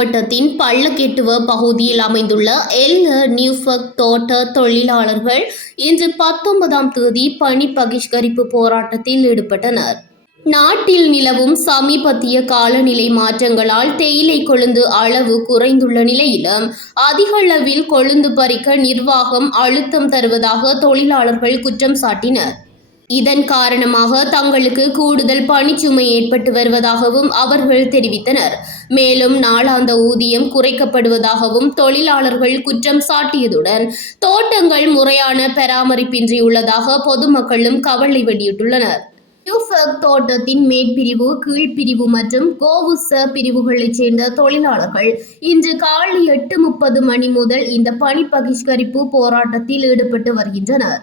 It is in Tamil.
மாவட்டத்தின் பள்ளக்கெட்டுவ பகுதியில் அமைந்துள்ள நியூஃபக் தோட்ட தொழிலாளர்கள் இன்று 19ஆம் தேதி பணி பகிஷ்கரிப்பு போராட்டத்தில் ஈடுபட்டனர். நாட்டில் நிலவும் சமீபத்திய காலநிலை மாற்றங்களால் தேயிலை கொழுந்து அளவு குறைந்துள்ள நிலையிலும் அதிக அளவில் கொழுந்து பறிக்க நிர்வாகம் அழுத்தம் தருவதாக தொழிலாளர்கள் குற்றம் சாட்டினர். இதன் காரணமாக தங்களுக்கு கூடுதல் பணிச்சுமை ஏற்பட்டு வருவதாகவும் அவர்கள் தெரிவித்தனர். மேலும் நாளாந்த ஊதியம் குறைக்கப்படுவதாகவும் தொழிலாளர்கள் குற்றம் சாட்டியதுடன் தோட்டங்கள் முறையான பராமரிப்பின்றியுள்ளதாக பொதுமக்களும் கவலை வெளியிட்டுள்ளனர். நியூஃபக் தோட்டத்தின் மேற்பிரிவு, கீழ்பிரிவு மற்றும் கோவுச பிரிவுகளைச் சேர்ந்த தொழிலாளர்கள் இன்று காலை 8:30 மணி முதல் இந்த பணி பகிஷ்கரிப்பு போராட்டத்தில் ஈடுபட்டு வருகின்றனர்.